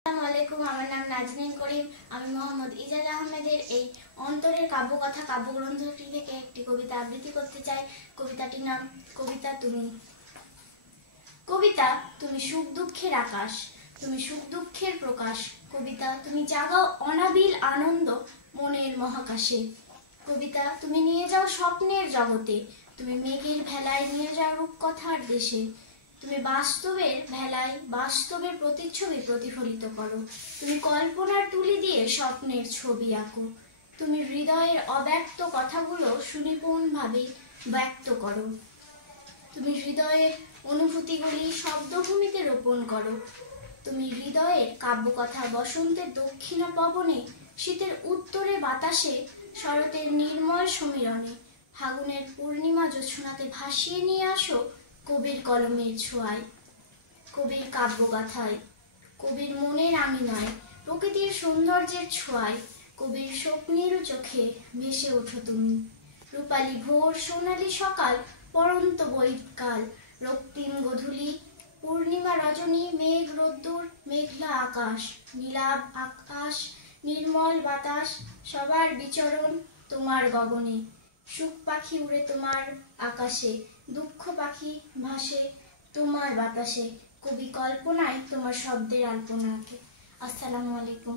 আসসালামু আলাইকুম। আমার নাম নাজনীন করিম। আমি মোহাম্মদ ইজাজ আহমেদের এই অন্তরের কাব্যকথা কাব্যগ্রন্থটি থেকে একটি কবিতা আবৃত্তি করতে চাই। কবিতাটির নাম কবিতা তুমি। কবিতা তুমি সুখ দুঃখের আকাশ, তুমি সুখ দুঃখের প্রকাশ। কবিতা তুমি জাগাও অনাবিল আনন্দ মনের মহাকাশে। কবিতা তুমি নিয়ে যাও স্বপ্নের জগতে, তুমি মেঘের ভেলায় নিয়ে যাও রূপকথার দেশে। তুমি বাস্তবের ভেলায় বাস্তবের প্রতিচ্ছবি প্রতিফলিত করো, তুমি কল্পনার তুলি দিয়ে স্বপ্নের ছবি আঁকো। তুমি হৃদয়ের অব্যক্ত কথাগুলো সুনিপুণভাবে ব্যক্ত করো, তুমি হৃদয়ের অনুভূতিগুলি শব্দভূমিতে রোপণ করো। তুমি হৃদয়ের কাব্যকথা বসন্তের দক্ষিণা পবনে, শীতের উত্তরে বাতাসে, শরতের নির্মল সমীরণে, ফাগুনের পূর্ণিমা জ্যোৎস্নাতে ভাসিয়ে নিয়ে আসো কবির কলমের ছোঁয়ায়, কবির কাব্যগাথায়, কবির মনের আঙিনায়, প্রকৃতির সৌন্দর্যের ছোঁয়ায়। কবির স্বপ্নের চোখে ভেসে ওঠো তুমি। রূপালী ভোর, সোনালী সকাল, পড়ন্ত বৈকাল, রক্তিম গোধূলি, পূর্ণিমা রজনী, মেঘ রোদ্দুর, মেঘলা আকাশ, নীলাভ আকাশ, নির্মল বাতাস, সবার বিচরণ তোমার গগনে। সুখ পাখি উড়ে তোমার আকাশে, দুঃখ পাখি ভাসে তোমার বাতাসে। কবি কল্পনায় তোমার শব্দের আলপনাকে। আসসালামু আলাইকুম।